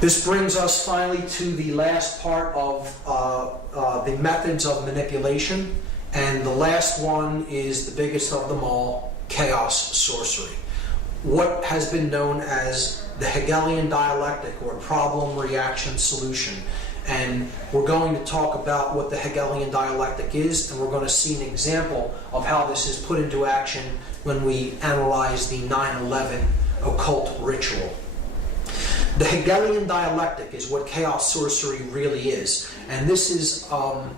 This brings us finally to the last part of the methods of manipulation, and the last one is the biggest of them all, chaos sorcery. What has been known as the Hegelian dialectic, or problem, reaction, solution. And we're going to talk about what the Hegelian dialectic is, and we're going to see an example of how this is put into action when we analyze the 9/11 occult ritual. The Hegelian dialectic is what chaos sorcery really is, and this is an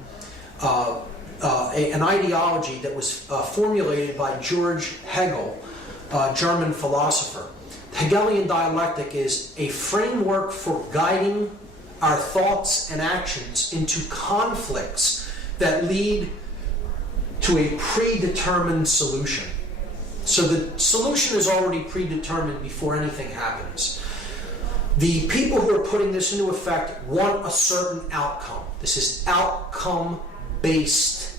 ideology that was formulated by George Hegel, a German philosopher. The Hegelian dialectic is a framework for guiding our thoughts and actions into conflicts that lead to a predetermined solution. So the solution is already predetermined before anything happens. The people who are putting this into effect want a certain outcome. This is outcome-based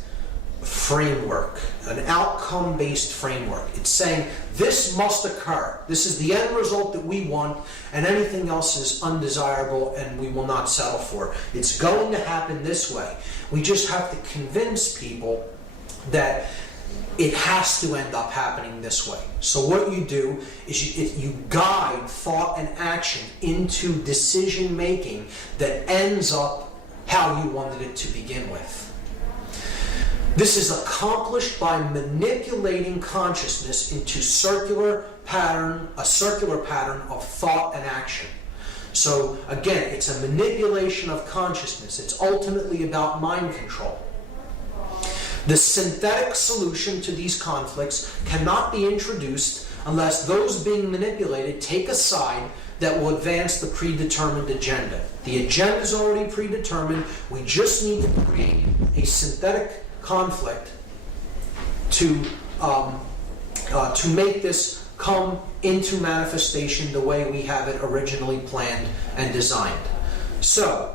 framework, an outcome-based framework. It's saying this must occur. This is the end result that we want, and anything else is undesirable and we will not settle for. It's going to happen this way. We just have to convince people that it has to end up happening this way. So what you do is you guide thought and action into decision making that ends up how you wanted it to begin with. This is accomplished by manipulating consciousness into a circular pattern of thought and action. So again, it's a manipulation of consciousness. It's ultimately about mind control. The synthetic solution to these conflicts cannot be introduced unless those being manipulated take a side that will advance the predetermined agenda. The agenda is already predetermined. We just need to create a synthetic conflict to make this come into manifestation the way we have it originally planned and designed. So,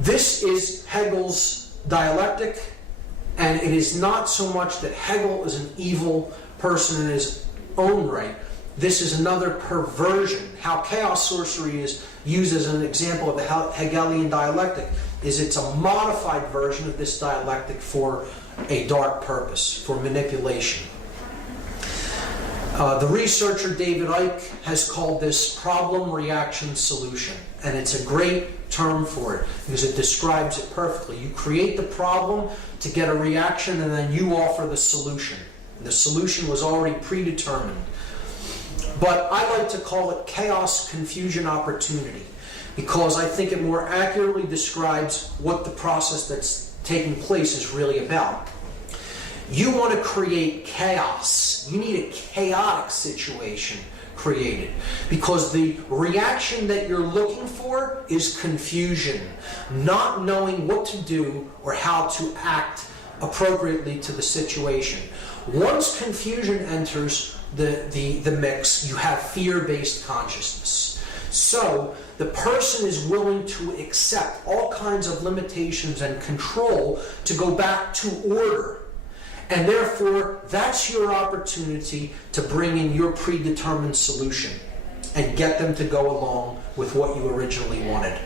this is Hegel's dialectic, and it is not so much that Hegel is an evil person in his own right. This is another perversion. How chaos sorcery is used as an example of the Hegelian dialectic is it's a modified version of this dialectic for a dark purpose, for manipulation. The researcher David Icke has called this problem, reaction, solution. And it's a great term for it because it describes it perfectly. You create the problem to get a reaction, and then you offer the solution. The solution was already predetermined. But I like to call it chaos, confusion, opportunity, because I think it more accurately describes what the process that's taking place is really about. You want to create chaos. You need a chaotic situation created, because the reaction that you're looking for is confusion, not knowing what to do or how to act appropriately to the situation. Once confusion enters the mix, you have fear-based consciousness. So the person is willing to accept all kinds of limitations and control to go back to order. And therefore, that's your opportunity to bring in your predetermined solution and get them to go along with what you originally wanted.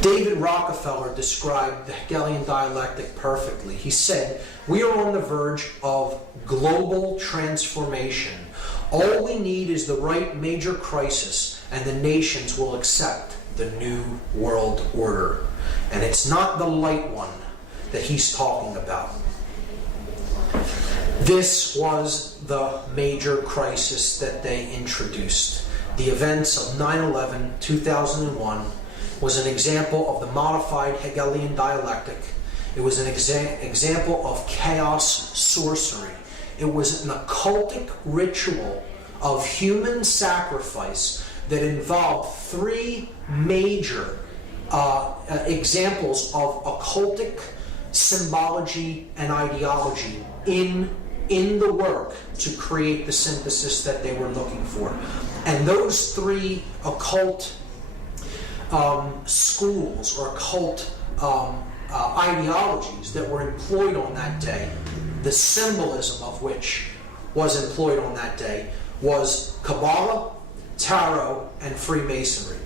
David Rockefeller described the Hegelian dialectic perfectly. He said, "We are on the verge of global transformation. All we need is the right major crisis, and the nations will accept the new world order." And it's not the light one that he's talking about. This was the major crisis that they introduced. The events of 9/11, 2001, was an example of the modified Hegelian dialectic. It was an example of chaos sorcery. It was an occultic ritual of human sacrifice that involved three major examples of occultic symbology and ideology in the work to create the synthesis that they were looking for. And those three occult schools or occult ideologies that were employed on that day, the symbolism of which was employed on that day, was Kabbalah, Tarot, and Freemasonry.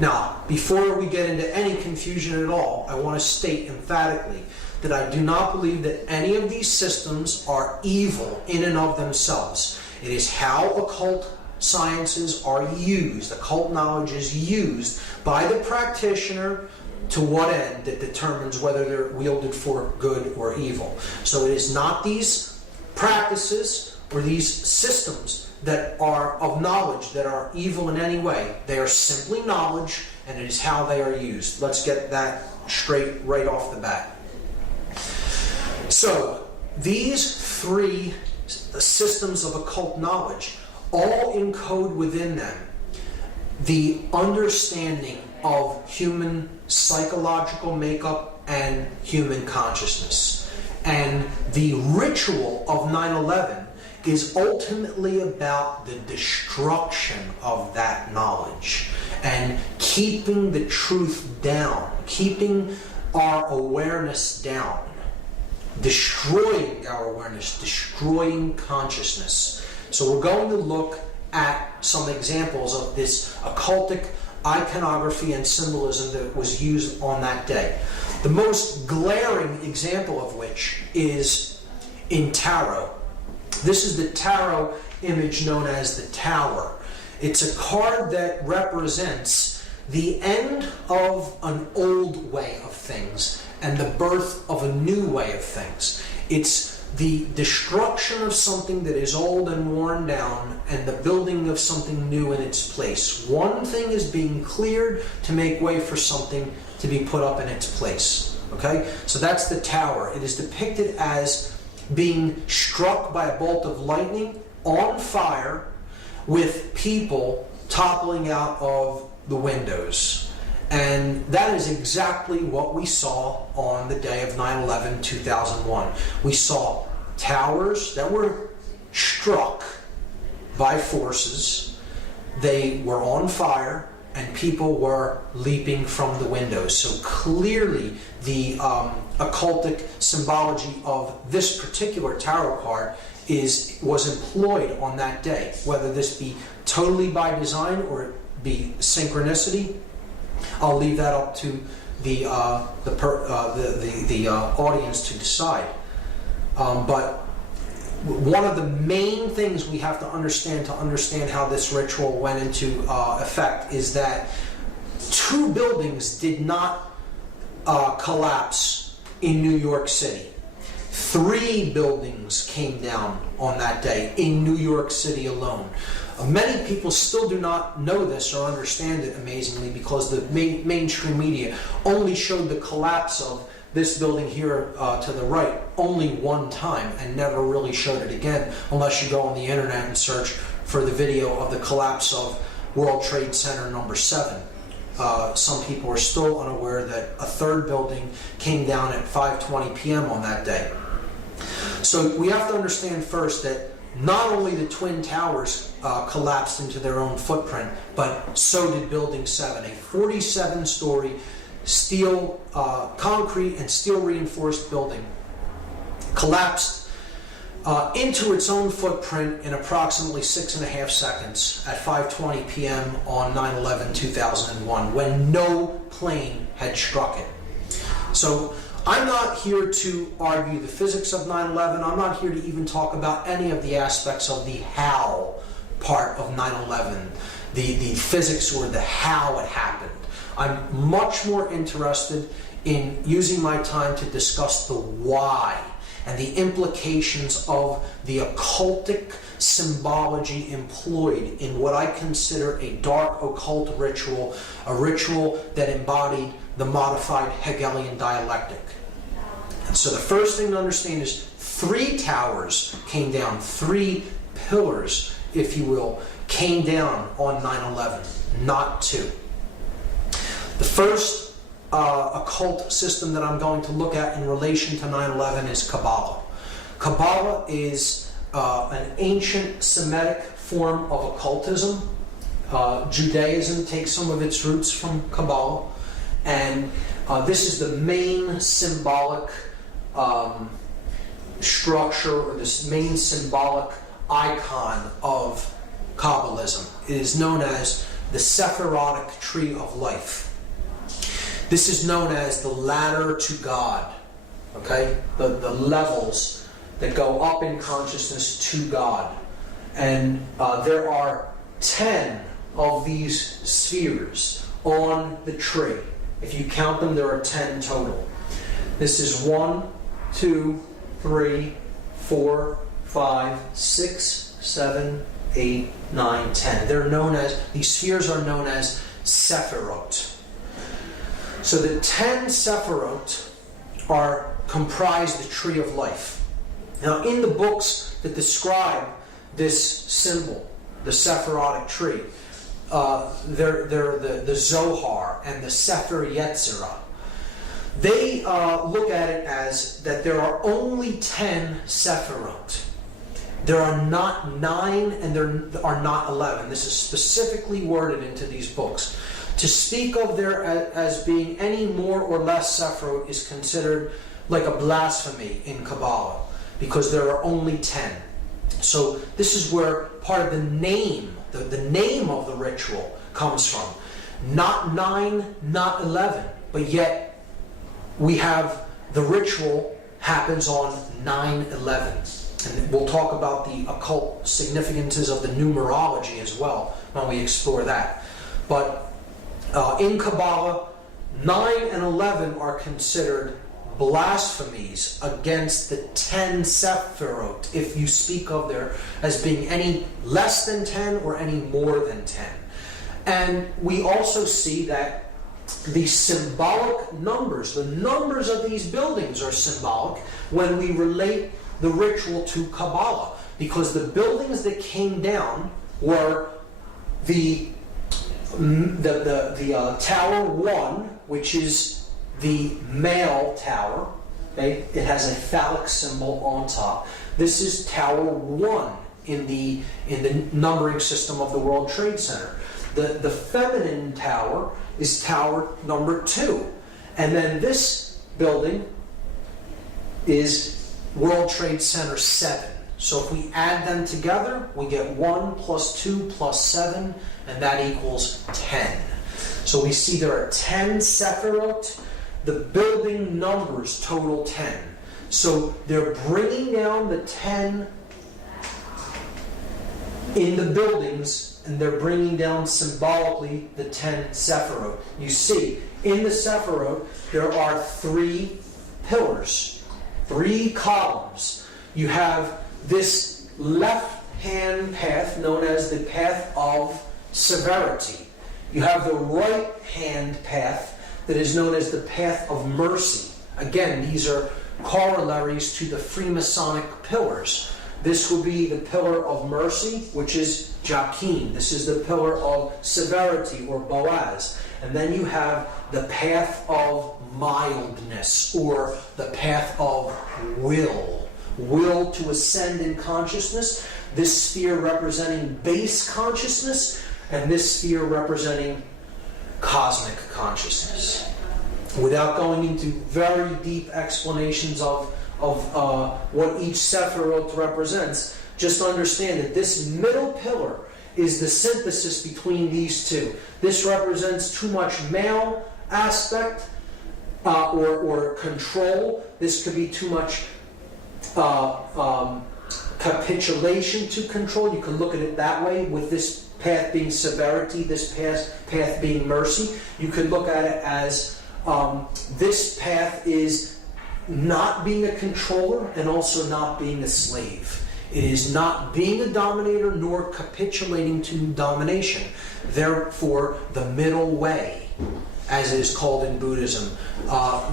Now, before we get into any confusion at all, I want to state emphatically that I do not believe that any of these systems are evil in and of themselves. It is how occult sciences are used, occult knowledge is used by the practitioner to what end that determines whether they're wielded for good or evil. So it is not these practices or these systems that are of knowledge that are evil in any way. They are simply knowledge, and it is how they are used. Let's get that straight right off the bat. So these three systems of occult knowledge all encode within them the understanding of human psychological makeup and human consciousness. And the ritual of 9/11 is ultimately about the destruction of that knowledge and keeping the truth down, keeping our awareness down, destroying our awareness, destroying consciousness. So we're going to look at some examples of this occultic iconography and symbolism that was used on that day. The most glaring example of which is in tarot. This is the tarot image known as the Tower. It's a card that represents the end of an old way of things and the birth of a new way of things. It's the destruction of something that is old and worn down and the building of something new in its place. One thing is being cleared to make way for something to be put up in its place. Okay? So that's the Tower. It is depicted as being struck by a bolt of lightning on fire with people toppling out of the windows. And that is exactly what we saw on the day of 9/11, 2001. We saw towers that were struck by forces. They were on fire and people were leaping from the windows. So clearly the occultic symbology of this particular tarot card was employed on that day. Whether this be totally by design or it be synchronicity, I'll leave that up to the audience to decide. But one of the main things we have to understand how this ritual went into effect is that two buildings did not collapse in New York City. 3 buildings came down on that day in New York City alone. Many people still do not know this or understand it, amazingly, because the mainstream media only showed the collapse of this building here to the right only one time and never really showed it again, unless you go on the internet and search for the video of the collapse of World Trade Center number 7. Some people are still unaware that a 3rd building came down at 5:20 p.m. on that day. So we have to understand first that not only the Twin Towers collapsed into their own footprint, but so did Building 7, a 47-story steel, concrete and steel reinforced building, collapsed into its own footprint in approximately 6.5 seconds at 5:20 p.m. on 9/11/2001, when no plane had struck it. So I'm not here to argue the physics of 9/11. I'm not here to even talk about any of the aspects of the how part of 9/11, the physics or the how it happened. I'm much more interested in using my time to discuss the why and the implications of the occultic symbology employed in what I consider a dark occult ritual, a ritual that embodied the modified Hegelian dialectic. And so the first thing to understand is 3 towers came down, 3 pillars, if you will, came down on 9/11, not 2. The first occult system that I'm going to look at in relation to 9/11 is Kabbalah. Kabbalah is an ancient Semitic form of occultism. Judaism takes some of its roots from Kabbalah, and this is the main symbolic structure, or this main symbolic icon of Kabbalism. It is known as the Sephirotic tree of life. This is known as the ladder to God. Okay? The levels that go up in consciousness to God. And there are 10 of these spheres on the tree. If you count them, there are 10 total. This is 1, 2, 3, 4, 5, 6, 7, 8, 9, 10. They're known as, these spheres are known as Sephirot. So the 10 Sephirot comprise the tree of life. Now in the books that describe this symbol, the Sephirotic tree, they're the Zohar and the Sefer Yetzirah. They look at it as that there are only 10 Sephirot. There are not 9 and there are not 11. This is specifically worded into these books. To speak of there as being any more or less Sephirot is considered like a blasphemy in Kabbalah, because there are only 10. So this is where part of the name, the name of the ritual comes from. Not 9, not 11, but yet we have the ritual happens on 9/11. And we'll talk about the occult significances of the numerology as well when we explore that. But in Kabbalah, 9 and 11 are considered blasphemies against the 10 Sephirot, if you speak of there as being any less than 10 or any more than 10. And we also see that the symbolic numbers, the numbers of these buildings are symbolic when we relate the ritual to Kabbalah, because the buildings that came down were the Tower 1, which is the male tower. Okay? It has a phallic symbol on top. This is Tower 1 in the numbering system of the World Trade Center. The feminine tower is tower number 2. And then this building is World Trade Center 7. So if we add them together, we get 1 plus 2 plus 7, and that equals 10. So we see there are 10 Sephirot. The building numbers total 10. So they're bringing down the 10 in the buildings, and they're bringing down symbolically the 10 Sephirot. You see, in the Sephirot, there are 3 pillars, 3 columns. You have this left-hand path known as the path of severity. You have the right-hand path that is known as the path of mercy. Again, these are corollaries to the Freemasonic pillars. This will be the pillar of mercy, which is Jachin. This is the pillar of severity, or Boaz. And then you have the path of mildness, or the path of will. Will to ascend in consciousness. This sphere representing base consciousness, and this sphere representing cosmic consciousness. Without going into very deep explanations of what each Sephirot represents, just understand that this middle pillar is the synthesis between these two. This represents too much male aspect or control. This could be too much capitulation to control. You can look at it that way, with this path being severity, this path being mercy. You could look at it as this path is not being a controller and also not being a slave. It is not being a dominator nor capitulating to domination. Therefore, the middle way, as it is called in Buddhism,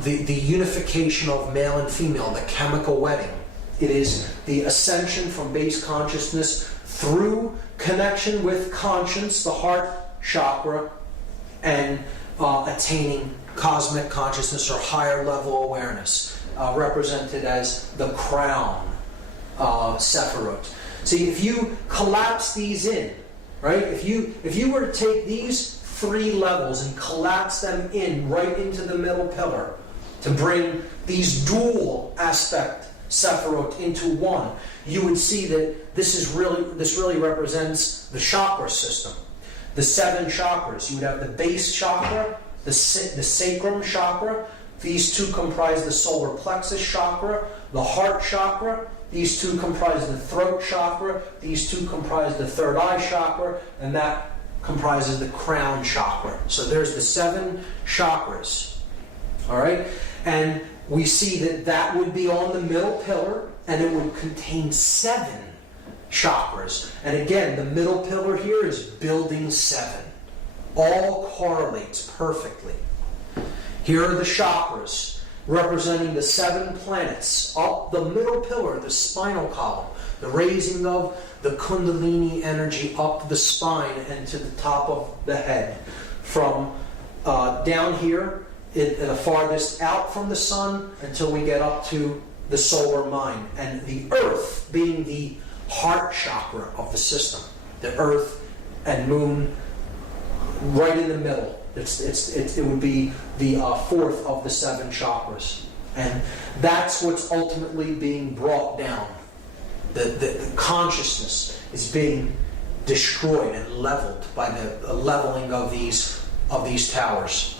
the unification of male and female, the chemical wedding. It is the ascension from base consciousness through connection with conscience, the heart chakra, and attaining cosmic consciousness or higher level awareness, represented as the crown Sephirot. See, if you collapse these in, right? If you were to take these 3 levels and collapse them in right into the middle pillar to bring these dual aspect Sephirot into one, you would see that this really represents the chakra system. the 7 chakras. You would have the base chakra, the sacrum chakra. These two comprise the solar plexus chakra, the heart chakra. These two comprise the throat chakra. These two comprise the third eye chakra, and that comprises the crown chakra. So there's the 7 chakras. All right? And we see that that would be on the middle pillar, and it would contain 7 chakras. And again, the middle pillar here is building 7. All correlates perfectly. Here are the chakras representing the 7 planets. Up the middle pillar, the spinal column, the raising of the Kundalini energy up the spine and to the top of the head. From down here, the farthest out from the sun until we get up to the solar mind. And the earth being the heart chakra of the system. The earth and moon right in the middle. It would be the 4th of the 7 chakras. And that's what's ultimately being brought down. The consciousness is being destroyed and leveled by the leveling of these towers.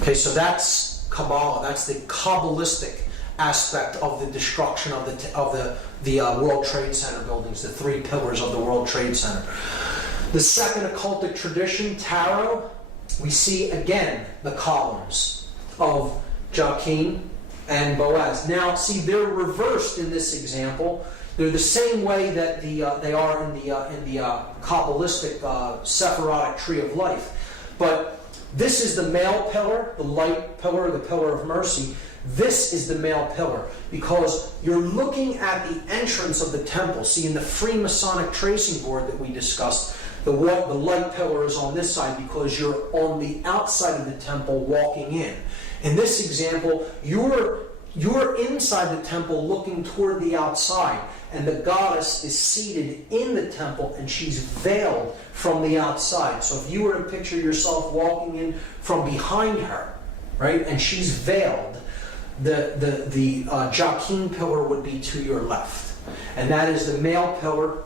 Okay, so that's Kabbalah. That's the Kabbalistic aspect of the destruction of the World Trade Center buildings, the 3 pillars of the World Trade Center. The second occultic tradition, tarot, we see again the columns of Jachin and Boaz. Now, see, they're reversed in this example. They're the same way that they are in the Kabbalistic Sephirotic tree of life. But this is the male pillar, the light pillar, the pillar of mercy. This is the male pillar because you're looking at the entrance of the temple. See, in the Freemasonic tracing board that we discussed, the light pillar is on this side because you're on the outside of the temple walking in. In this example, you're inside the temple looking toward the outside, and the goddess is seated in the temple and she's veiled from the outside. So if you were to picture yourself walking in from behind her, right, and she's veiled, the Jachin pillar would be to your left. And that is the male pillar,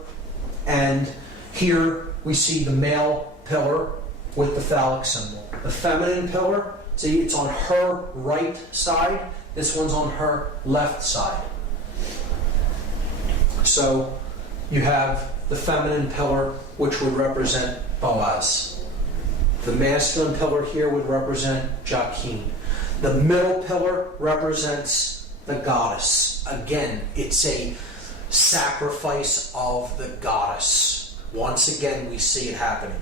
and here we see the male pillar with the phallic symbol. The feminine pillar, see, it's on her right side. This one's on her left side. So you have the feminine pillar, which would represent Boaz. The masculine pillar here would represent Jachin. The middle pillar represents the goddess. Again, it's a sacrifice of the goddess. Once again, we see it happening.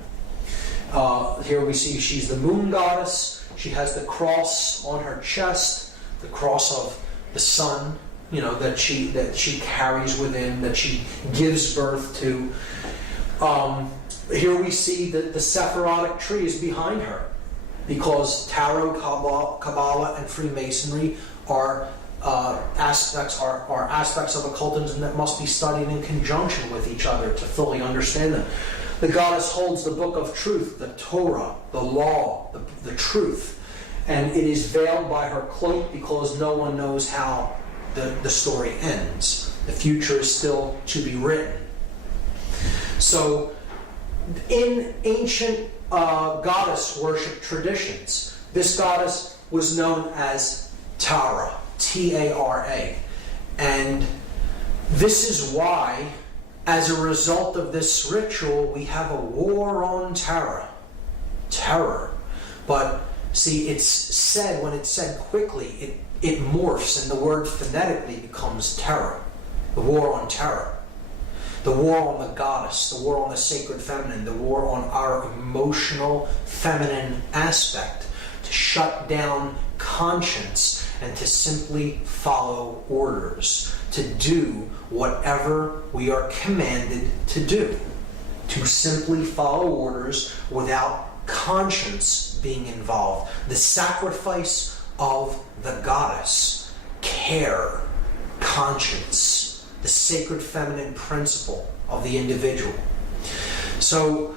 Here we see she's the moon goddess. She has the cross on her chest, the cross of the sun, that she carries within, that she gives birth to. Here we see that the Sephirotic tree is behind her, because Tarot, Kabbalah, and Freemasonry are aspects of occultism that must be studied in conjunction with each other to fully understand them. The goddess holds the book of truth, the Torah, the law, the truth, and it is veiled by her cloak because no one knows how the story ends. The future is still to be written. So, in ancient goddess worship traditions, this goddess was known as Tara, T-A-R-A. And this is why, as a result of this ritual, we have a war on terror. But see, it's said, when it's said quickly, it morphs, and the word phonetically becomes terror. The war on terror. The war on the goddess, the war on the sacred feminine, the war on our emotional feminine aspect, to shut down conscience and to simply follow orders, to do whatever we are commanded to do, to simply follow orders without conscience being involved. The sacrifice of the goddess, care, conscience, the sacred feminine principle of the individual. So,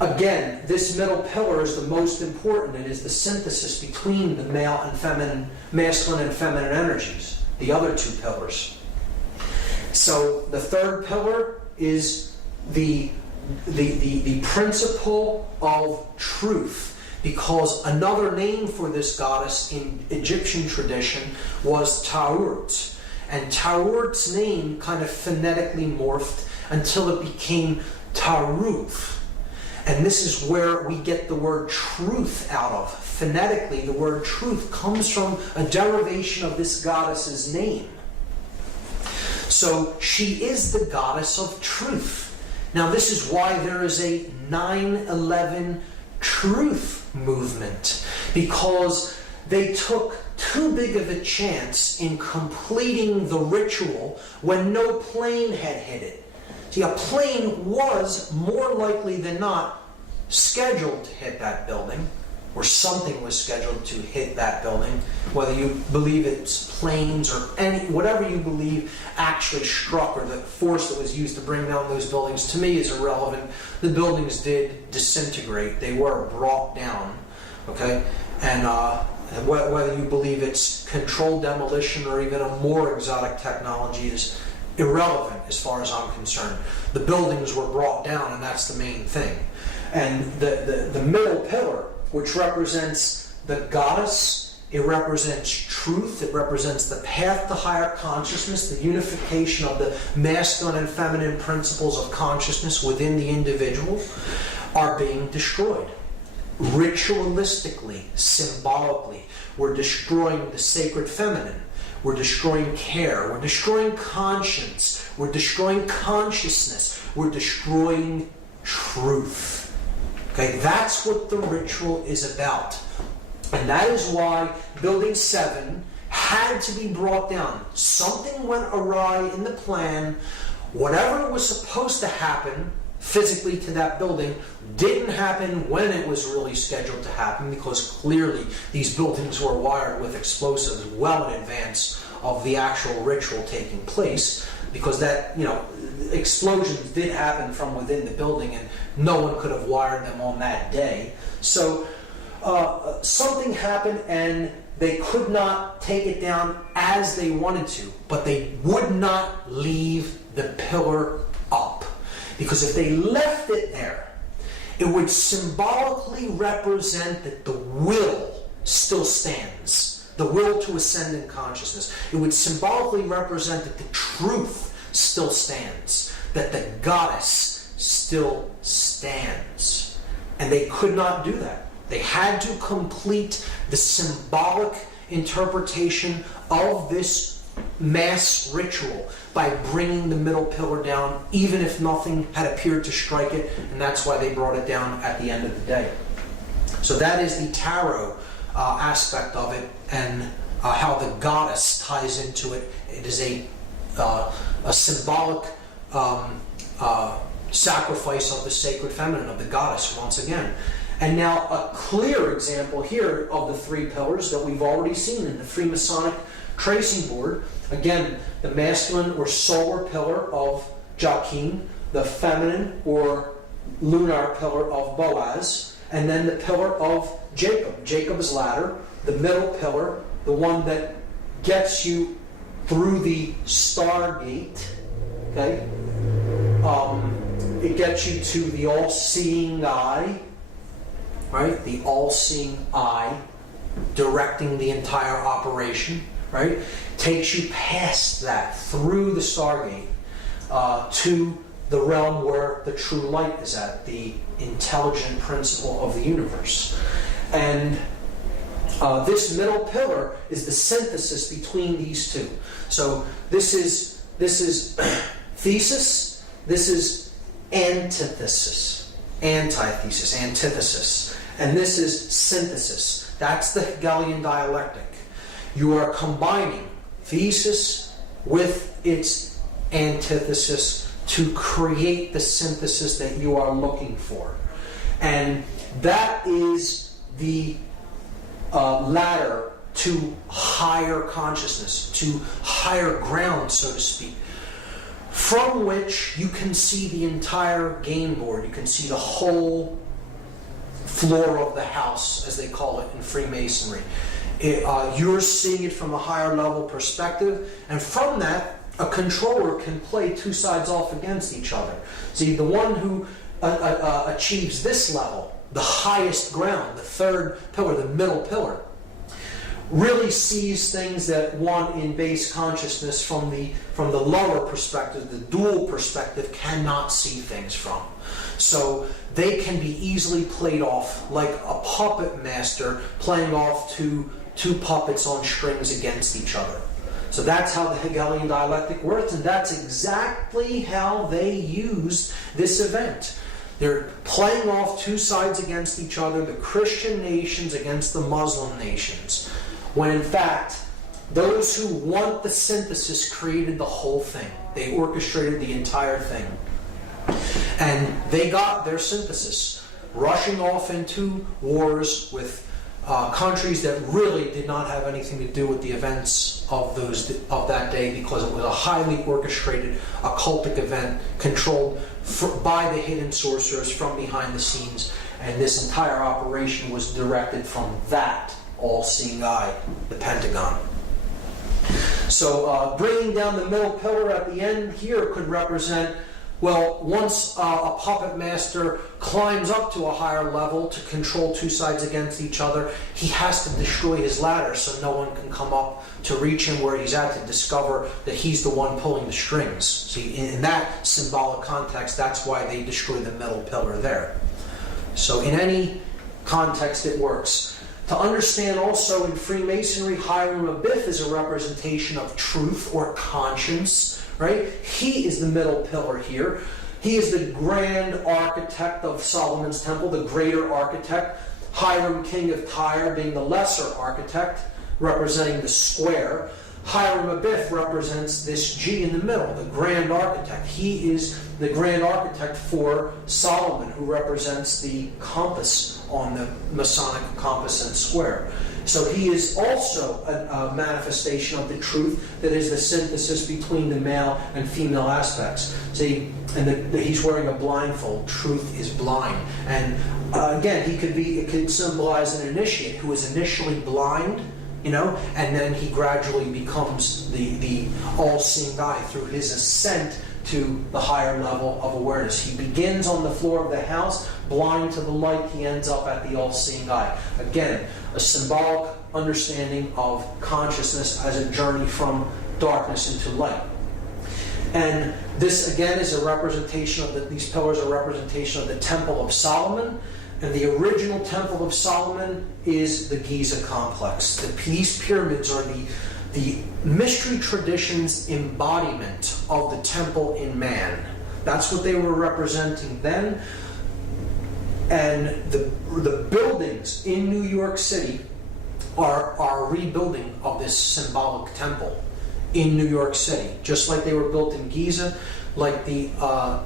again, this middle pillar is the most important. It is the synthesis between the masculine and feminine energies, the other two pillars. So, the third pillar is the the principle of truth, because another name for this goddess in Egyptian tradition was Taurt. And Taurt's name kind of phonetically morphed until it became Taruth. And this is where we get the word truth out of. Phonetically, the word truth comes from a derivation of this goddess's name. So she is the goddess of truth. Now this is why there is a 9/11 truth movement, because they took too big of a chance in completing the ritual when no plane had hit it. See, a plane was more likely than not scheduled to hit that building, or something was scheduled to hit that building, whether you believe it's planes or whatever you believe actually struck, or the force that was used to bring down those buildings, to me is irrelevant. The buildings did disintegrate. They were brought down, okay? And whether you believe it's controlled demolition or even a more exotic technology is irrelevant as far as I'm concerned. The buildings were brought down, and that's the main thing. And the middle pillar, which represents the goddess, it represents truth, it represents the path to higher consciousness, the unification of the masculine and feminine principles of consciousness within the individual, are being destroyed. Ritualistically, symbolically, we're destroying the sacred feminine. We're destroying care. We're destroying conscience. We're destroying consciousness. We're destroying truth. Okay, that's what the ritual is about. And that is why Building 7 had to be brought down. Something went awry in the plan. Whatever was supposed to happen physically to that building didn't happen when it was really scheduled to happen, because clearly these buildings were wired with explosives well in advance of the actual ritual taking place, because that, explosions did happen from within the building and no one could have wired them on that day. So something happened and they could not take it down as they wanted to, but they would not leave the pillar up. Because if they left it there, it would symbolically represent that the will still stands. The will to ascend in consciousness. It would symbolically represent that the truth still stands. That the goddess still stands. And they could not do that. They had to complete the symbolic interpretation of this mass ritual by bringing the middle pillar down, even if nothing had appeared to strike it, and that's why they brought it down at the end of the day. So that is the tarot aspect of it, and how the goddess ties into it. It is a symbolic sacrifice of the sacred feminine, of the goddess, once again. And now a clear example here of the three pillars that we've already seen in the Freemasonic tracing board. Again, the masculine or solar pillar of Joachim, the feminine or lunar pillar of Boaz, and then the pillar of Jacob, Jacob's ladder, the middle pillar, the one that gets you through the stargate, okay? It gets you to the all-seeing eye, right? The all-seeing eye directing the entire operation, right? Takes you past that, through the stargate, to the realm where the true light is at, the intelligent principle of the universe. And this middle pillar is the synthesis between these two. So this is thesis, this is antithesis, antithesis, and this is synthesis. That's the Hegelian dialectic. You are combining thesis with its antithesis to create the synthesis that you are looking for. And that is the ladder to higher consciousness, to higher ground, so to speak, from which you can see the entire game board. You can see the whole floor of the house, as they call it in Freemasonry. You're seeing it from a higher level perspective, and from that, a controller can play two sides off against each other. See, the one who achieves this level, the highest ground, the third pillar, the middle pillar, really sees things that one in base consciousness from the lower perspective, the dual perspective, cannot see things from. So they can be easily played off like a puppet master playing off two puppets on strings against each other. So that's how the Hegelian dialectic works, and that's exactly how they used this event. They're playing off two sides against each other, the Christian nations against the Muslim nations, when in fact, those who want the synthesis created the whole thing. They orchestrated the entire thing. And they got their synthesis, rushing off into wars with countries that really did not have anything to do with the events of that day, because it was a highly orchestrated occultic event controlled by the hidden sorcerers from behind the scenes, and this entire operation was directed from that all-seeing eye, the Pentagon. So bringing down the middle pillar at the end here could represent, well, once a puppet master climbs up to a higher level to control two sides against each other, he has to destroy his ladder so no one can come up to reach him where he's at to discover that he's the one pulling the strings. See, in that symbolic context, that's why they destroy the middle pillar there. So in any context, it works. To understand also in Freemasonry, Hiram Abiff is a representation of truth or conscience, right? He is the middle pillar here. He is the grand architect of Solomon's temple, the greater architect. Hiram, king of Tyre, being the lesser architect, representing the square. Hiram Abiff represents this G in the middle, the grand architect. He is the grand architect for Solomon, who represents the compass on the Masonic compass and square. So he is also a manifestation of the truth that is the synthesis between the male and female aspects. See, and he's wearing a blindfold. Truth is blind. And again, it could symbolize an initiate who is initially blind, and then he gradually becomes the all-seeing eye through his ascent to the higher level of awareness. He begins on the floor of the house, blind to the light. He ends up at the all-seeing eye. Again, a symbolic understanding of consciousness as a journey from darkness into light. And this, again, is a representation of these pillars are a representation of the Temple of Solomon. And the original Temple of Solomon is the Giza complex. These pyramids are the mystery tradition's embodiment of the temple in man. That's what they were representing then. And the buildings in New York City are a rebuilding of this symbolic temple in New York City. Just like they were built in Giza, like the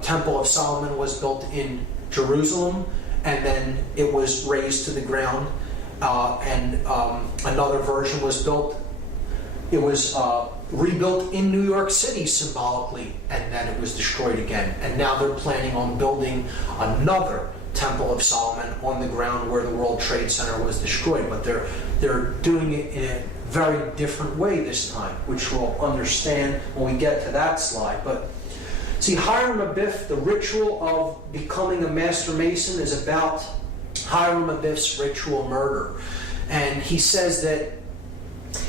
Temple of Solomon was built in Jerusalem, and then it was razed to the ground, and another version was built. It was rebuilt in New York City symbolically, and then it was destroyed again. And now they're planning on building another Temple of Solomon on the ground where the World Trade Center was destroyed. But they're doing it in a very different way this time, which we'll understand when we get to that slide. But see, Hiram Abiff, the ritual of becoming a Master Mason is about Hiram Abiff's ritual murder. And he says that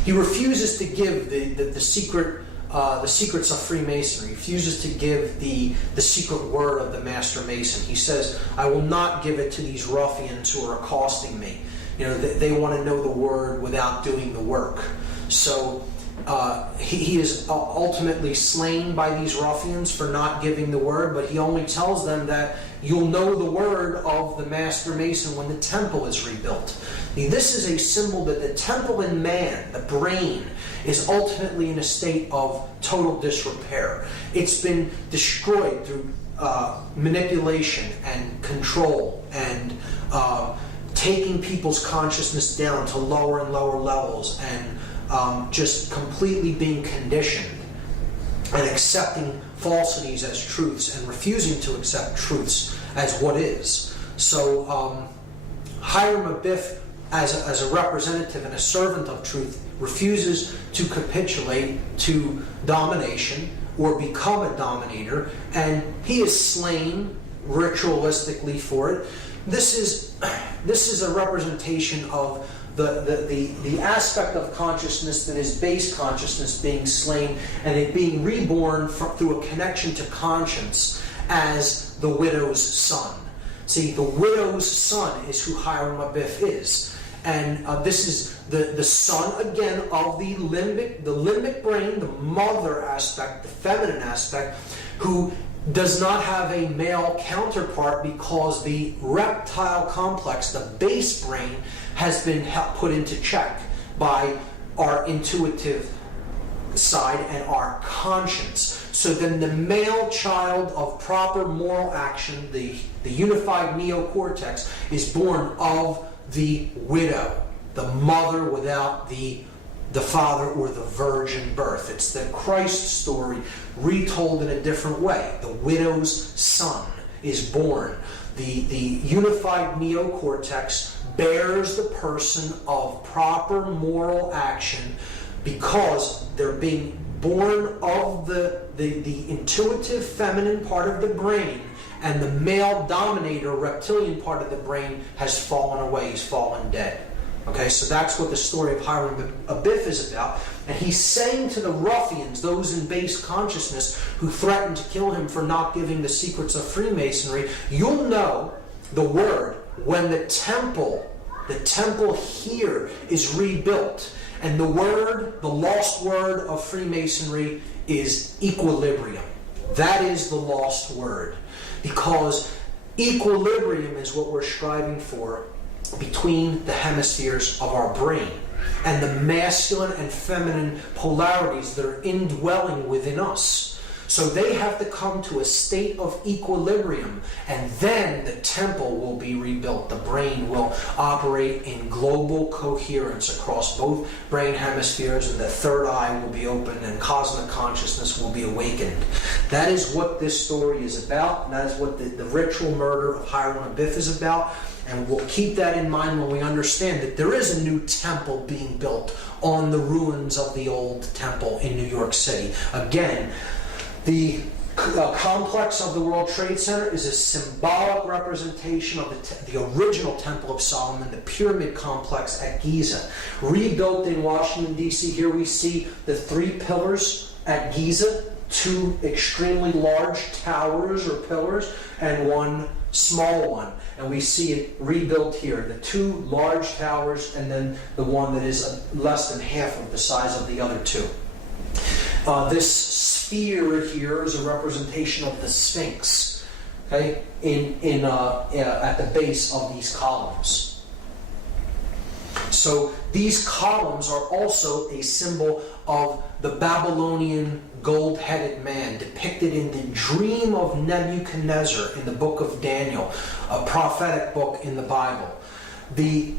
he refuses to give the secrets of Freemasonry. He refuses to give the secret word of the Master Mason. He says, I will not give it to these ruffians who are accosting me. They want to know the word without doing the work. So he is ultimately slain by these ruffians for not giving the word, but he only tells them that you'll know the word of the Master Mason when the temple is rebuilt. This is a symbol that the temple in man, the brain, is ultimately in a state of total disrepair. It's been destroyed through manipulation and control and taking people's consciousness down to lower and lower levels, and just completely being conditioned and accepting falsities as truths and refusing to accept truths as what is. So Hiram Abiff, as a representative and a servant of truth, refuses to capitulate to domination or become a dominator, and he is slain ritualistically for it. This is a representation of the aspect of consciousness that is base consciousness being slain and it being reborn through a connection to conscience as the widow's son. See, the widow's son is who Hiram Abiff is. And this is the son, again, of the limbic brain, the mother aspect, the feminine aspect, who does not have a male counterpart because the reptile complex, the base brain, has been put into check by our intuitive side and our conscience. So then the male child of proper moral action, the unified neocortex, is born of the widow, the mother without the father or the virgin birth. It's the Christ story retold in a different way. The widow's son is born. The unified neocortex bears the person of proper moral action because they're being born of the intuitive feminine part of the brain, and the male dominator reptilian part of the brain has fallen away. He's fallen dead. Okay, so that's what the story of Hiram Abiff is about. And he's saying to the ruffians, those in base consciousness who threatened to kill him for not giving the secrets of Freemasonry, you'll know the word when the temple here is rebuilt. And the word, the lost word of Freemasonry is equilibrium. That is the lost word. Because equilibrium is what we're striving for between the hemispheres of our brain and the masculine and feminine polarities that are indwelling within us. So they have to come to a state of equilibrium, and then the temple will be rebuilt. The brain will operate in global coherence across both brain hemispheres, and the third eye will be opened and cosmic consciousness will be awakened. That is what this story is about, and that is what the ritual murder of Hiram Abiff is about. And we'll keep that in mind when we understand that there is a new temple being built on the ruins of the old temple in New York City. Again, the complex of the World Trade Center is a symbolic representation of the original Temple of Solomon, the pyramid complex at Giza. Rebuilt in Washington, D.C., here we see the 3 pillars at Giza, 2 extremely large towers or pillars, and 1 small one. And we see it rebuilt here, the 2 large towers and then the one that is less than half of the size of the other 2. This sphere here is a representation of the Sphinx, okay, at the base of these columns. So these columns are also a symbol of the Babylonian gold-headed man depicted in the dream of Nebuchadnezzar in the book of Daniel, a prophetic book in the Bible. The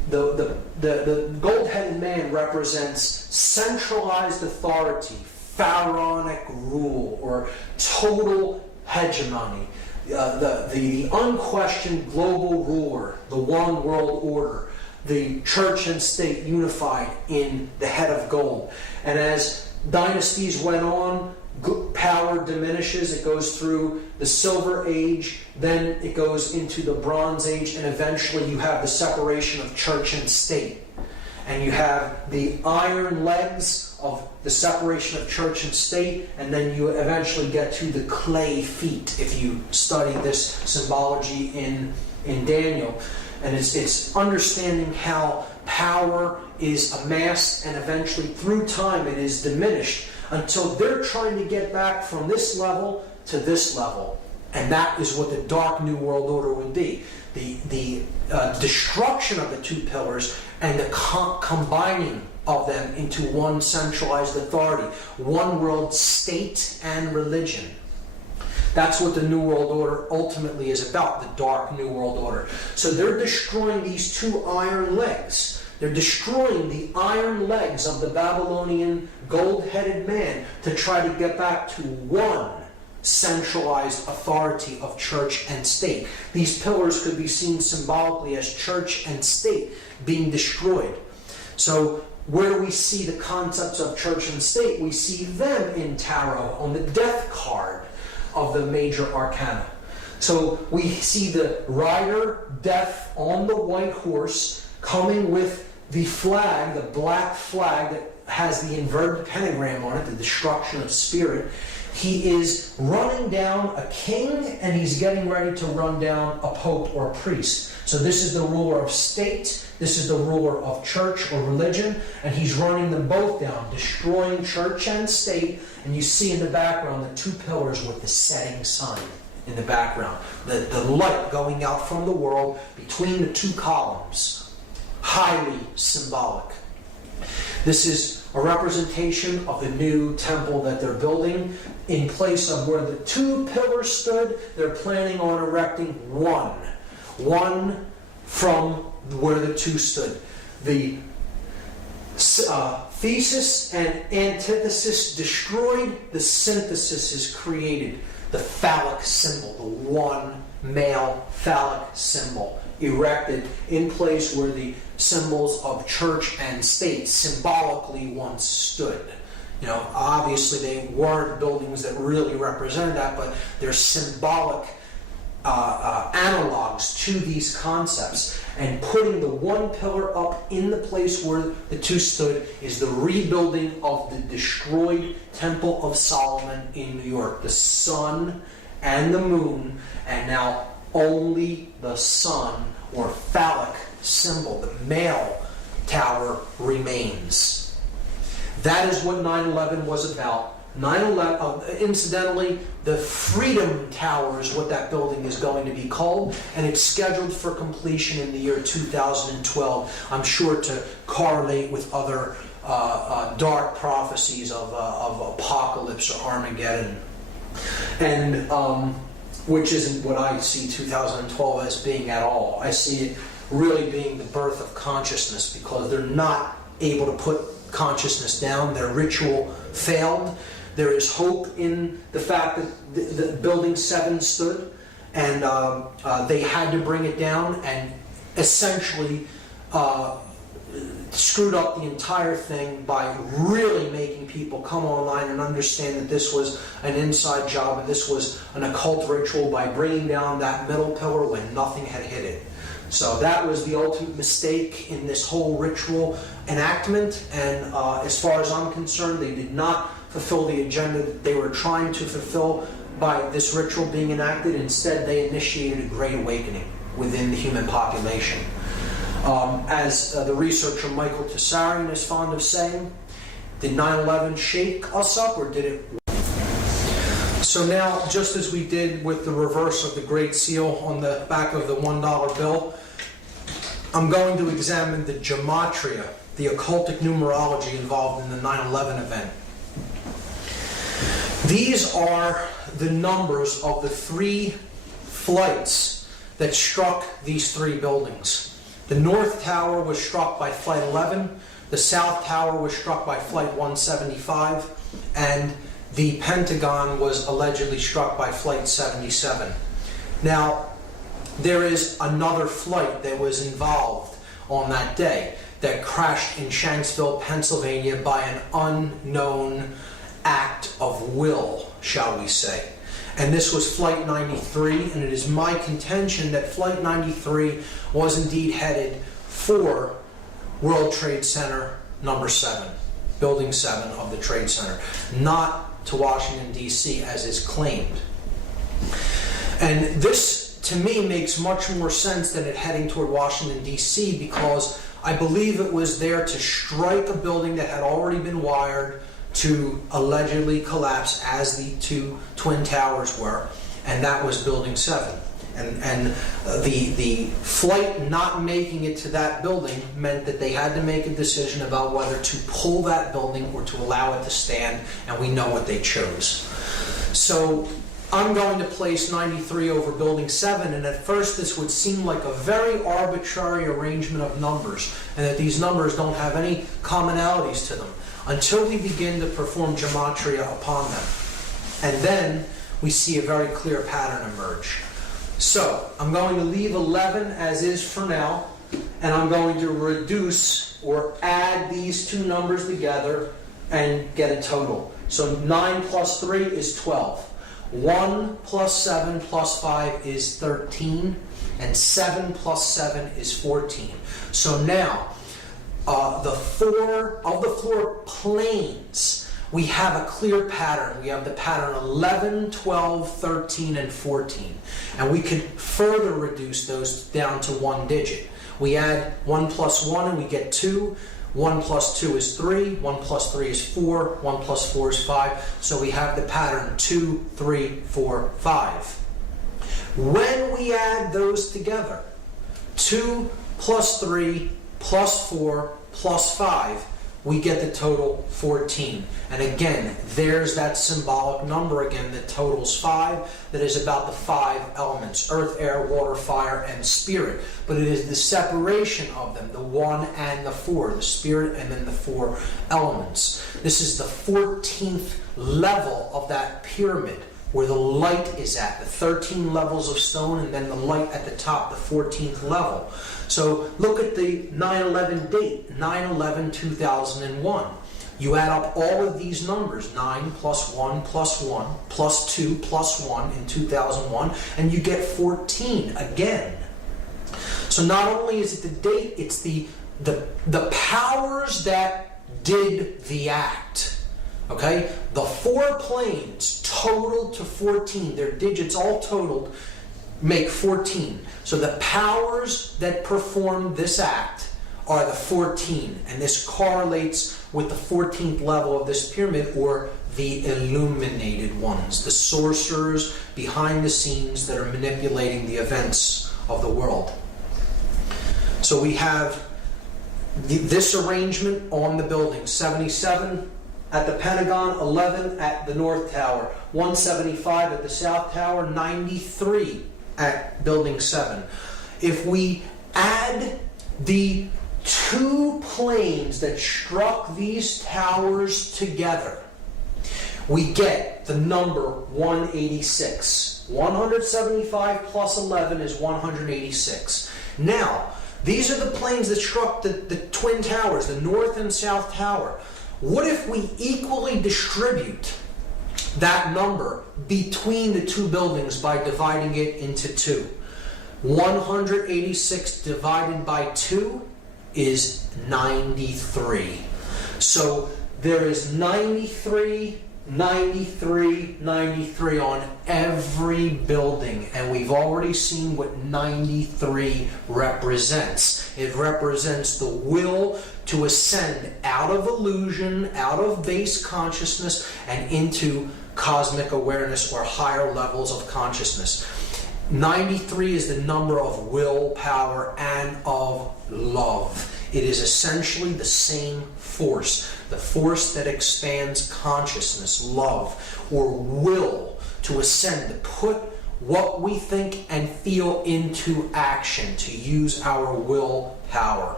gold-headed man represents centralized authority, pharaonic rule, or total hegemony, the unquestioned global ruler, the one world order, the church and state unified in the head of gold. And as dynasties went on, power diminishes. It goes through the Silver Age, then it goes into the Bronze Age, and eventually you have the separation of church and state. And you have the iron legs of the separation of church and state, and then you eventually get to the clay feet if you study this symbology in Daniel. And it's understanding how power is amassed and eventually through time it is diminished until they're trying to get back from this level to this level. And that is what the Dark New World Order would be. The destruction of the 2 pillars and the combining of them into one centralized authority, one world state and religion. That's what the New World Order ultimately is about, the Dark New World Order. So they're destroying these 2 iron legs. They're destroying the iron legs of the Babylonian gold-headed man to try to get back to one centralized authority of church and state. These pillars could be seen symbolically as church and state being destroyed. So where do we see the concepts of church and state? We see them in tarot on the death card of the major arcana. So we see the rider, death, on the white horse, coming with the flag, the black flag that has the inverted pentagram on it, the destruction of spirit. He is running down a king, and he's getting ready to run down a pope or a priest. So this is the ruler of state, this is the ruler of church or religion, and he's running them both down, destroying church and state. And you see in the background the two pillars with the setting sun in the background. The light going out from the world between the two columns. Highly symbolic. This is a representation of the new temple that they're building. In place of where the two pillars stood, they're planning on erecting one. One from where the two stood. The thesis and antithesis destroyed, the synthesis is created. The phallic symbol, the one male phallic symbol, erected in place where the symbols of church and state symbolically once stood. You know, obviously they weren't buildings that really represent that, but they're symbolic analogs to these concepts. And putting the one pillar up in the place where the two stood is the rebuilding of the destroyed Temple of Solomon in New York. The sun and the moon, and now only the sun, or phallic symbol, the male tower, remains. That is what 9/11 was about. 9/11, incidentally, the Freedom Tower is what that building is going to be called, and it's scheduled for completion in the year 2012. I'm sure to correlate with other dark prophecies of apocalypse or Armageddon, and which isn't what I see 2012 as being at all. I see it really being the birth of consciousness, because they're not able to put consciousness down. Their ritual failed. There is hope in the fact that the Building 7 stood, and they had to bring it down and essentially screwed up the entire thing by really making people come online and understand that this was an inside job and this was an occult ritual, by bringing down that middle pillar when nothing had hit it. So that was the ultimate mistake in this whole ritual enactment, and as far as I'm concerned, they did not fulfill the agenda that they were trying to fulfill by this ritual being enacted. Instead, they initiated a great awakening within the human population. As the researcher Michael Tessarian is fond of saying, did 9/11 shake us up, or did it? So now, just as we did with the reverse of the Great Seal on the back of the $1 bill, I'm going to examine the gematria, the occultic numerology involved in the 9/11 event. These are the numbers of the three flights that struck these three buildings. The North Tower was struck by Flight 11, the South Tower was struck by Flight 175, and the Pentagon was allegedly struck by Flight 77. Now, there is another flight that was involved on that day that crashed in Shanksville, Pennsylvania by an unknown act of will, shall we say. And this was Flight 93, and it is my contention that Flight 93 was indeed headed for World Trade Center number 7, Building 7 of the Trade Center, not to Washington, D.C., as is claimed. And this, to me, makes much more sense than it heading toward Washington, D.C., because I believe it was there to strike a building that had already been wired to allegedly collapse, as the two twin towers were, and that was Building 7. And the flight not making it to that building meant that they had to make a decision about whether to pull that building or to allow it to stand, and we know what they chose. So I'm going to place 93 over Building 7, and at first this would seem like a very arbitrary arrangement of numbers, and that these numbers don't have any commonalities to them, until we begin to perform gematria upon them. And then we see a very clear pattern emerge. So I'm going to leave 11 as is for now, and I'm going to reduce or add these two numbers together and get a total. So 9 plus 3 is 12. 1 plus 7 plus 5 is 13, and 7 plus 7 is 14. So now, the floor planes, we have a clear pattern. We have the pattern 11, 12, 13, and 14. And we could further reduce those down to one digit. We add 1 plus 1 and we get 2. 1 plus 2 is 3. 1 plus 3 is 4. 1 plus 4 is 5. So we have the pattern 2, 3, 4, 5. When we add those together, 2 plus 3 plus 4 plus 5, we get the total 14. And again, there's that symbolic number again that totals 5, that is about the 5 elements: earth, air, water, fire, and spirit. But it is the separation of them, the 1 and the 4, the spirit and then the 4 elements. This is the 14th level of that pyramid, where the light is at, the 13 levels of stone, and then the light at the top, the 14th level. So look at the 9/11 date, 9/11/2001. You add up all of these numbers, 9 plus 1 plus 1 plus 2 plus 1 in 2001, and you get 14 again. So not only is it the date, it's the powers that did the act. Okay? The 4 planes totaled to 14. Their digits all totaled make 14. So the powers that performed this act are the 14. And this correlates with the 14th level of this pyramid, or the illuminated ones, the sorcerers behind the scenes that are manipulating the events of the world. So we have this arrangement on the building: 77 at the Pentagon, 11 at the North Tower, 175 at the South Tower, 93 at Building 7. If we add the 2 planes that struck these towers together, we get the number 186. 175 plus 11 is 186. Now, these are the planes that struck the twin towers, the North and South Tower. What if we equally distribute that number between the 2 buildings by dividing it into 2? 186 divided by 2 is 93. So there is 93, 93, 93 on every building, and we've already seen what 93 represents. It represents the will to ascend out of illusion, out of base consciousness, and into cosmic awareness, or higher levels of consciousness. 93 is the number of willpower and of love. It is essentially the same force, the force that expands consciousness, love, or will to ascend, to put what we think and feel into action, to use our willpower.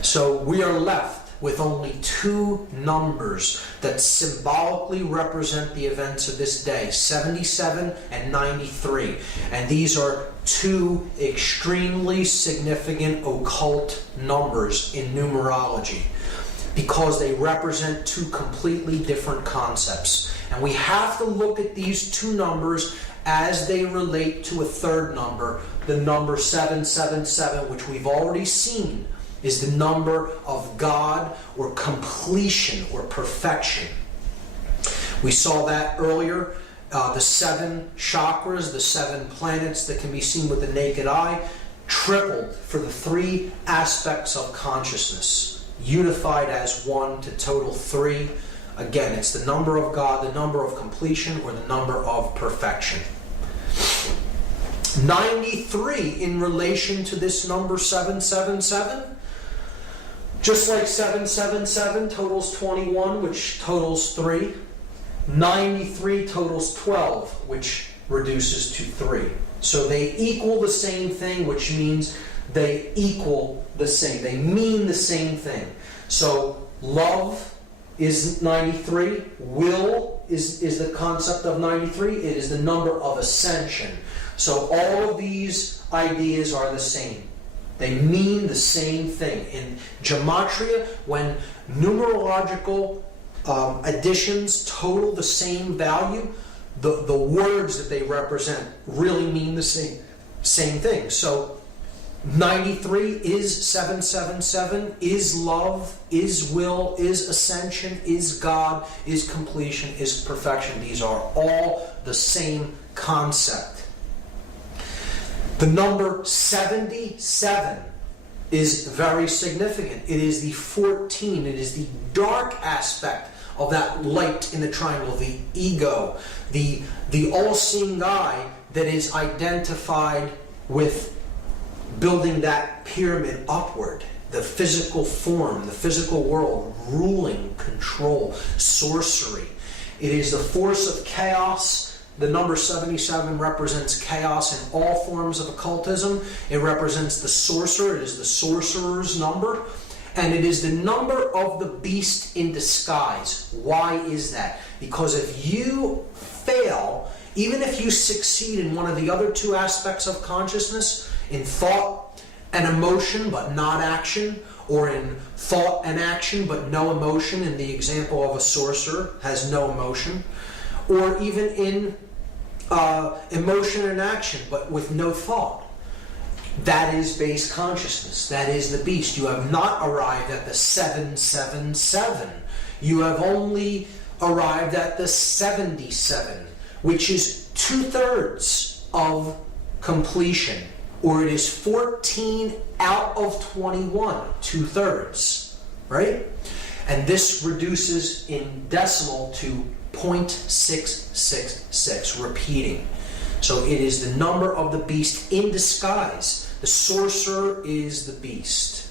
So we are left with only 2 numbers that symbolically represent the events of this day: 77 and 93. And these are 2 extremely significant occult numbers in numerology, because they represent 2 completely different concepts. And we have to look at these 2 numbers as they relate to a third number, the number 777, which we've already seen is the number of God, or completion, or perfection. We saw that earlier. The 7 chakras, the 7 planets that can be seen with the naked eye, tripled for the 3 aspects of consciousness, unified as 1 to total 3. Again, it's the number of God, the number of completion, or the number of perfection. 93 in relation to this number 777. Just like 777 totals 21, which totals 3, 93 totals 12, which reduces to 3. So they equal the same thing, which means they equal the same. They mean the same thing. So love is 93. Will is the concept of 93. It is the number of ascension. So all of these ideas are the same. They mean the same thing. In gematria, when numerological additions total the same value, the words that they represent really mean the same thing. So 93 is 777, is love, is will, is ascension, is God, is completion, is perfection. These are all the same concept. The number 77 is very significant. It is the 14. It is the dark aspect of that light in the triangle, the ego, the all-seeing eye that is identified with building that pyramid upward, the physical form, the physical world, ruling, control, sorcery. It is the force of chaos. The number 77 represents chaos in all forms of occultism. It represents the sorcerer. It is the sorcerer's number. And it is the number of the beast in disguise. Why is that? Because if you fail, even if you succeed in one of the other two aspects of consciousness, in thought and emotion but not action, or in thought and action but no emotion, in the example of a sorcerer, has no emotion, or even in emotion and action but with no thought, that is base consciousness. That is the beast. You have not arrived at the 777. You have only arrived at the 77, which is 2/3 of completion, or it is 14 out of 21, 2/3, right? And this reduces in decimal to 0.666, repeating. So it is the number of the beast in disguise. The sorcerer is the beast.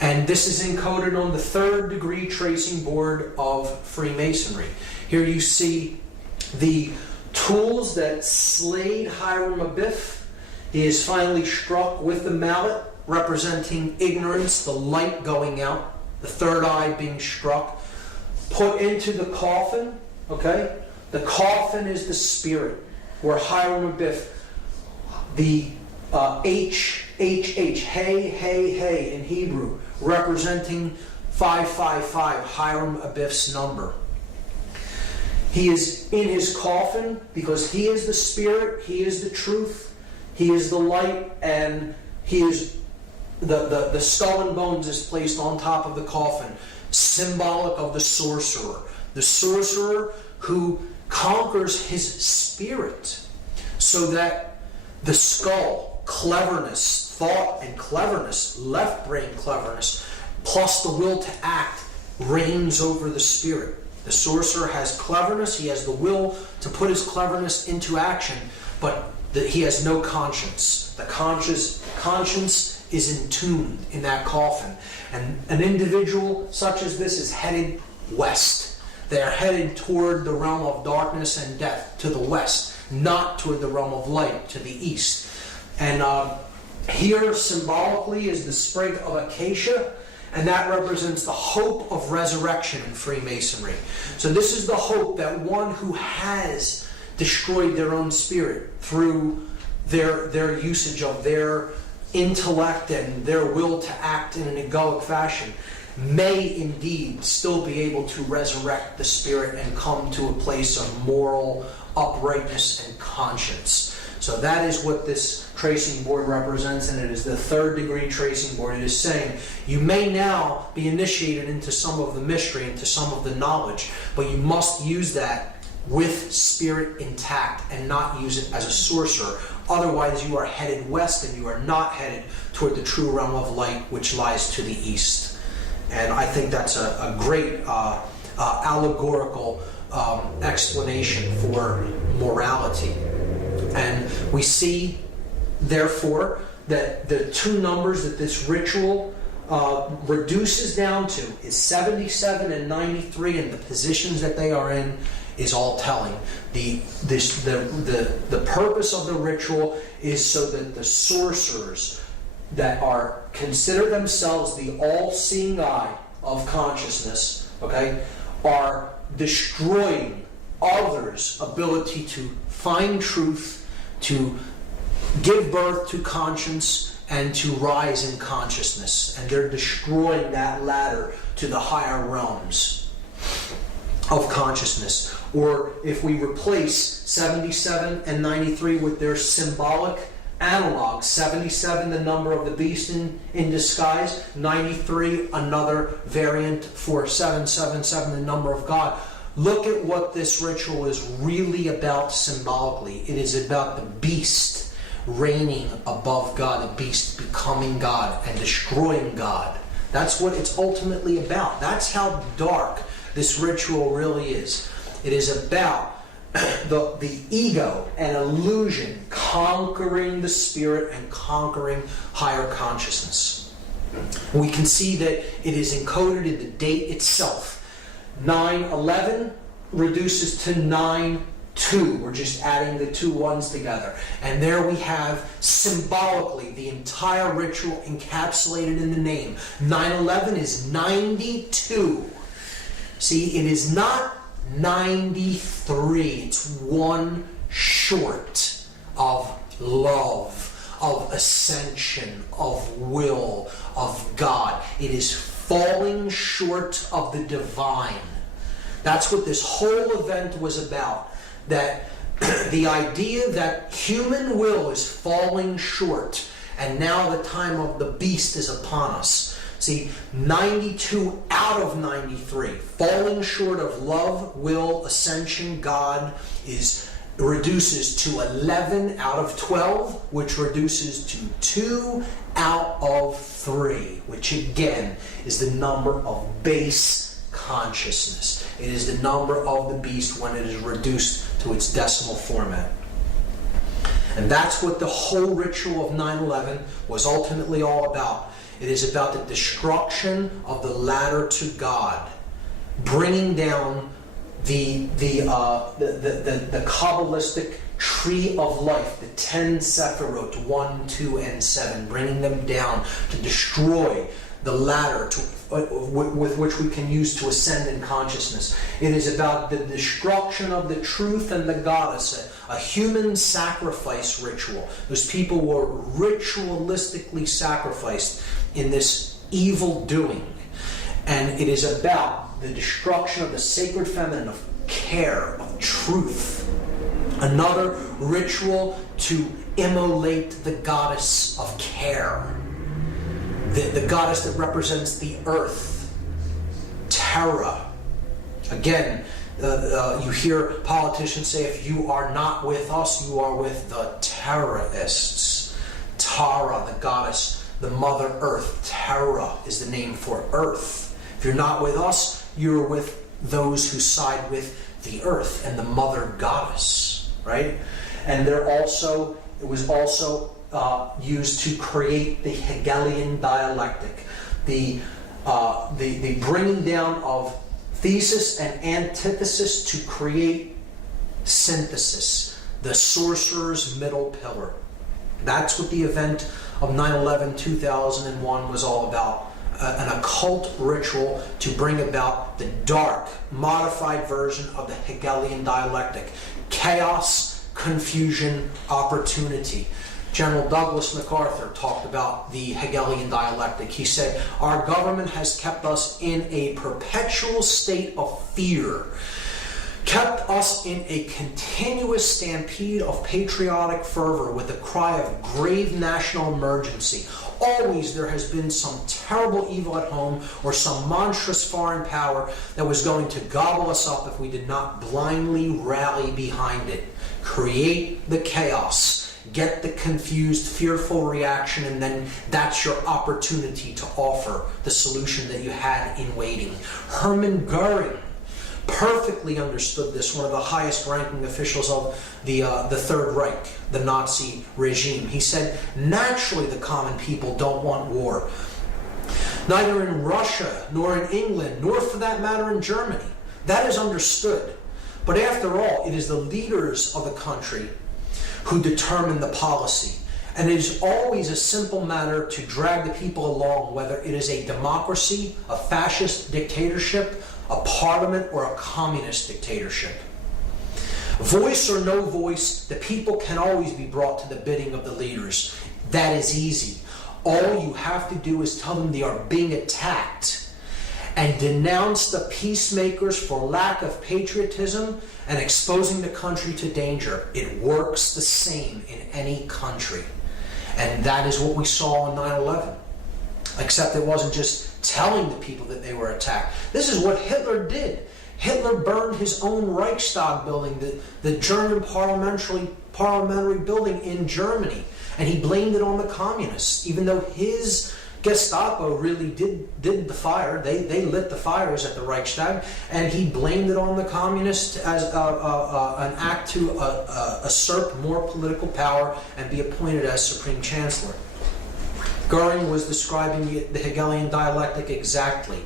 And this is encoded on the 3rd degree tracing board of Freemasonry. Here you see the tools that slayed Hiram Abiff. He is finally struck with the mallet, representing ignorance, the light going out, the third eye being struck, put into the coffin, okay? The coffin is the spirit, where Hiram Abiff, the HHH, hey in Hebrew, representing 555, Hiram Abiff's number. He is in his coffin because he is the spirit, he is the truth, he is the light, and he is the skull and bones is placed on top of the coffin, symbolic of the sorcerer. The sorcerer who conquers his spirit so that the skull, cleverness, thought and cleverness, left brain cleverness, plus the will to act, reigns over the spirit. The sorcerer has cleverness, he has the will to put his cleverness into action, but he has no conscience. The conscience is entombed in that coffin. And an individual such as this is headed west. They are headed toward the realm of darkness and death, to the west, not toward the realm of light, to the east. And here symbolically is the sprig of acacia, and that represents the hope of resurrection in Freemasonry. So this is the hope that one who has destroyed their own spirit through their usage of their intellect and their will to act in an egoic fashion may indeed still be able to resurrect the spirit and come to a place of moral uprightness and conscience. So that is what this tracing board represents, and it is the 3rd degree tracing board. It is saying you may now be initiated into some of the mystery, into some of the knowledge, but you must use that with spirit intact and not use it as a sorcerer. Otherwise you are headed west and you are not headed toward the true realm of light, which lies to the east. And I think that's a great allegorical explanation for morality. And we see, therefore, that the two numbers that this ritual reduces down to is 77 and 93, and the positions that they are in is all telling. The purpose of the ritual is so that the sorcerers that are consider themselves the all-seeing eye of consciousness, okay, are destroying others' ability to find truth, to give birth to conscience, and to rise in consciousness. And they're destroying that ladder to the higher realms. of consciousness. Or if we replace 77 and 93 with their symbolic analog, 77 the number of the beast in disguise, 93 another variant for 777 the number of God. Look at what this ritual is really about symbolically. It is about the beast reigning above God, the beast becoming God and destroying God. That's what it's ultimately about. That's how dark this ritual really is. It is about the ego and illusion conquering the spirit and conquering higher consciousness. We can see that it is encoded in the date itself. 9/11 reduces to 9/2. We're just adding the two ones together. And there we have symbolically the entire ritual encapsulated in the name. 9/11 is 92. See, it is not 93. It's one short of love, of ascension, of will, of God. It is falling short of the divine. That's what this whole event was about. That the idea that human will is falling short, and now the time of the beast is upon us. See, 92 out of 93, falling short of love, will, ascension, God, reduces to 11 out of 12, which reduces to 2 out of 3, which again is the number of base consciousness. It is the number of the beast when it is reduced to its decimal format. And that's what the whole ritual of 9/11 was ultimately all about. It is about the destruction of the ladder to God, bringing down the Kabbalistic tree of life, the 10 Sephirot, 1, 2, and 7, bringing them down to destroy the ladder with which we can use to ascend in consciousness. It is about the destruction of the truth and the goddess, a human sacrifice ritual. Those people were ritualistically sacrificed in this evil doing. And it is about the destruction of the sacred feminine, of care, of truth. Another ritual to immolate the goddess of care. The goddess that represents the earth, Terra. Again, you hear politicians say, if you are not with us, you are with the terrorists. Tara, the goddess, the Mother Earth. Terra is the name for earth. If you're not with us, you're with those who side with the earth and the Mother Goddess, right? And it was also used to create the Hegelian dialectic, the bringing down of thesis and antithesis to create synthesis, the sorcerer's middle pillar. That's what the event of 9/11, 2001 was all about. An occult ritual to bring about the dark, modified version of the Hegelian dialectic. Chaos, confusion, opportunity. General Douglas MacArthur talked about the Hegelian dialectic. He said, our government has kept us in a perpetual state of fear, kept us in a continuous stampede of patriotic fervor with a cry of grave national emergency. Always there has been some terrible evil at home or some monstrous foreign power that was going to gobble us up if we did not blindly rally behind it. Create the chaos. Get the confused, fearful reaction, and then that's your opportunity to offer the solution that you had in waiting. Hermann Goering perfectly understood this, one of the highest ranking officials of the Third Reich, the Nazi regime. He said, naturally the common people don't want war. Neither in Russia, nor in England, nor for that matter in Germany. That is understood. But after all, it is the leaders of the country who determine the policy. And it is always a simple matter to drag the people along, whether it is a democracy, a fascist dictatorship, a parliament, or a communist dictatorship. Voice or no voice, the people can always be brought to the bidding of the leaders. That is easy. All you have to do is tell them they are being attacked and denounce the peacemakers for lack of patriotism and exposing the country to danger. It works the same in any country. And that is what we saw on 9/11. Except it wasn't just telling the people that they were attacked. This is what Hitler did. Hitler burned his own Reichstag building, the German parliamentary building in Germany. And he blamed it on the communists, even though his Gestapo really did the fire. They lit the fires at the Reichstag, and he blamed it on the communists as an act to usurp more political power and be appointed as Supreme Chancellor. Goering was describing the Hegelian dialectic exactly.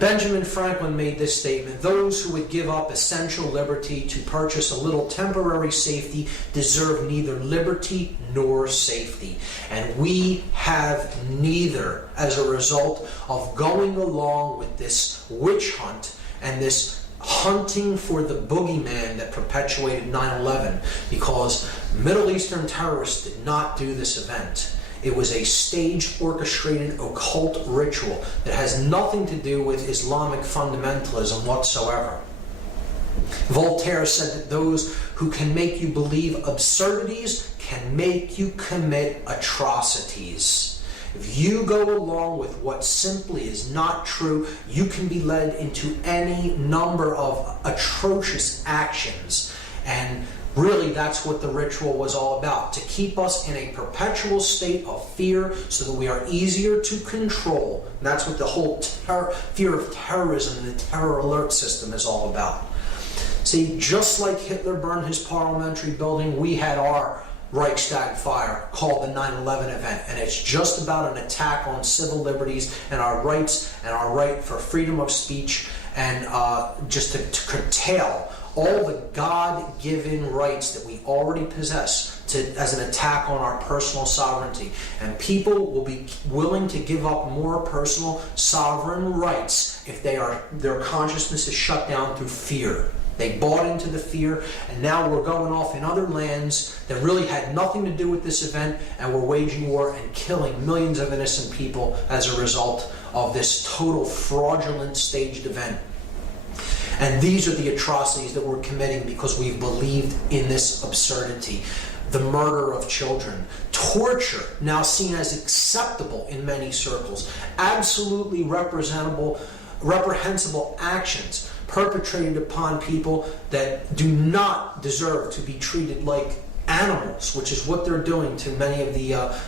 Benjamin Franklin made this statement: those who would give up essential liberty to purchase a little temporary safety deserve neither liberty nor safety. And we have neither as a result of going along with this witch hunt and this hunting for the boogeyman that perpetuated 9/11, because Middle Eastern terrorists did not do this event. It was a staged, orchestrated, occult ritual that has nothing to do with Islamic fundamentalism whatsoever. Voltaire said that those who can make you believe absurdities can make you commit atrocities. If you go along with what simply is not true, you can be led into any number of atrocious actions. And really, that's what the ritual was all about, to keep us in a perpetual state of fear so that we are easier to control. And that's what the whole fear of terrorism and the terror alert system is all about. See, just like Hitler burned his parliamentary building, we had our Reichstag fire called the 9/11 event. And it's just about an attack on civil liberties and our rights and our right for freedom of speech, and just to curtail all the God-given rights that we already possess as an attack on our personal sovereignty. And people will be willing to give up more personal sovereign rights if their consciousness is shut down through fear. They bought into the fear, and now we're going off in other lands that really had nothing to do with this event, and we're waging war and killing millions of innocent people as a result of this total fraudulent staged event. And these are the atrocities that we're committing because we've believed in this absurdity. The murder of children, torture, now seen as acceptable in many circles, absolutely reprehensible actions perpetrated upon people that do not deserve to be treated like animals, which is what they're doing to many of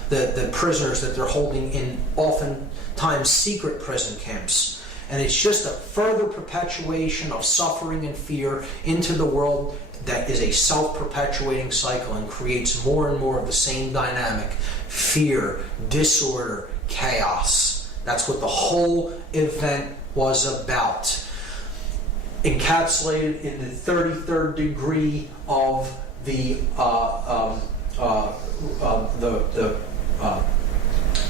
the prisoners that they're holding in oftentimes secret prison camps. And it's just a further perpetuation of suffering and fear into the world that is a self-perpetuating cycle and creates more and more of the same dynamic: fear, disorder, chaos. That's what the whole event was about. Encapsulated in the 33rd degree of the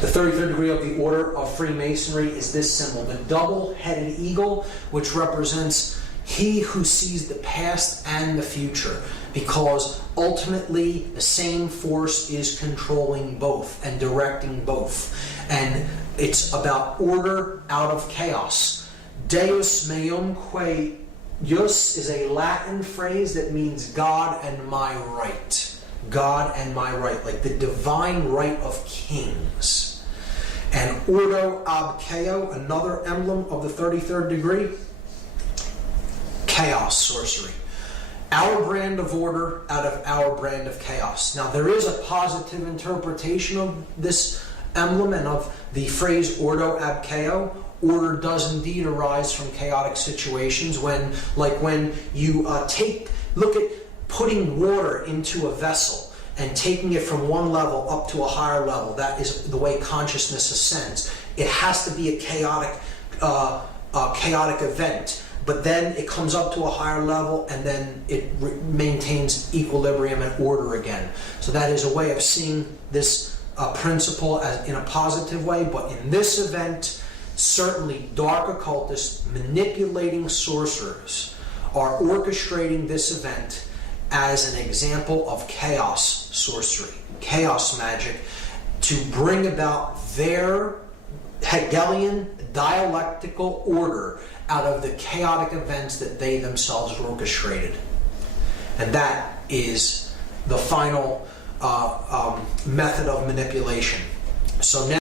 33rd degree of the Order of Freemasonry is this symbol, the double-headed eagle, which represents he who sees the past and the future, because ultimately the same force is controlling both and directing both. And it's about order out of chaos. Deus meum quae Jus is a Latin phrase that means God and my right. God and my right, like the divine right of kings. And Ordo ab Chao, another emblem of the 33rd degree, chaos, sorcery. Our brand of order out of our brand of chaos. Now, there is a positive interpretation of this emblem and of the phrase Ordo ab Chao. Order does indeed arise from chaotic situations when you look at putting water into a vessel and taking it from one level up to a higher level. That is the way consciousness ascends. It has to be a chaotic event, but then it comes up to a higher level and then it maintains equilibrium and order again. So that is a way of seeing this principle as in a positive way, but in this event, certainly dark occultists manipulating sorcerers are orchestrating this event as an example of chaos sorcery, chaos magic, to bring about their Hegelian dialectical order out of the chaotic events that they themselves orchestrated. And that is the final method of manipulation. So now